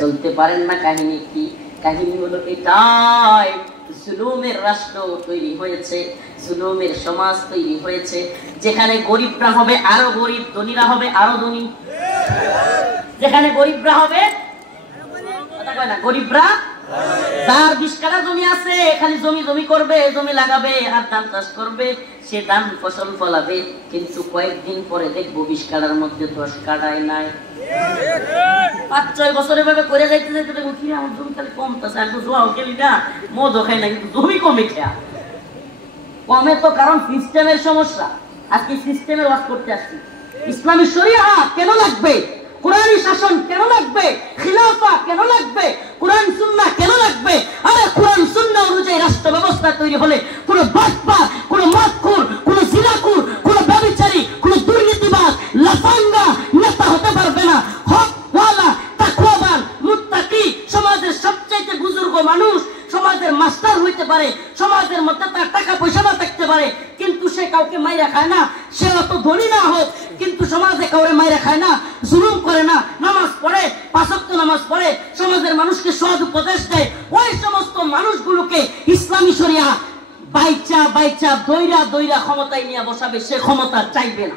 চলতে পারেন না। কাহিনী কি? কাহিনী হলো এটাই, জুলুমের রাষ্ট্র তৈরি হয়েছে, জুলুমের সমাজ তৈরি হয়েছে, যেখানে গরিবরা হবে আরো গরিব, ধনীরা হবে আরো ধনী। যেখানে গরিবরা হবে, কথা কয় না, গরিবরা যার 20 কাঠা জমি আছে খালি জমি জমি করবে, জমি লাগাবে আর ধান চাষ করবে, সে ধান ফসল ফলাবে, কিন্তু কয়েকদিন পরে দেখবো 20 কাঠার মধ্যে 10 কাঠাই নাই। 5-6 বছর এভাবে করে যাইতে যাইতে দেখবো কি আমার জমি খালি কমতেছে, আমি তো জোয়াও খেলি না, মদও খাই না, কিন্তু জমি কমে খেয়া কমে তো কারণ সিস্টেমের সমস্যা। আজকে সিস্টেমের ওয়াজ করতে আসছি। ইসলামী শরিয়া কেন লাগবে? কোরআনী শাসন কেন লাগবে? খিলাফা কেন লাগবে? কোরআন সুন্নাহ কেন লাগবে? আরে কোরআন সুন্নাহ অনুযায়ী রাষ্ট্র ব্যবস্থা তৈরি হলে কোনো বাটপার, কোনো মদখোর, কোনো জিনাখোর, কোনো ব্যভিচারী, কোনো দুর্নীতিবাজ, লাফাঙ্গা নেতা হতে পারবে না। হকওয়ালা, তাকওয়াবান, মুত্তাকি, সমাজের সবচাইতে বুজুর্গ মানুষ, সমাজের মাস্টার হইতে পারে, সমাজের মধ্যে তার টাকা পয়সা না থাকতে পারে, কিন্তু সে কাউকে মাইরা খায় না, সে অত ধনী না হোক, কিন্তু সমাজে কাউরে মাইরা খায় না, জুলুম করে না, নামাজ পড়ে, 5 ওয়াক্ত নামাজ পড়ে, সমাজের মানুষকে সৎ উপদেশ দেয়, ওই সমস্ত মানুষগুলোকে ইসলামী শরিয়া বাইচা বাইচা দইরা দইরা ক্ষমতায় নিয়ে বসাবে, সে ক্ষমতা চাইবে না।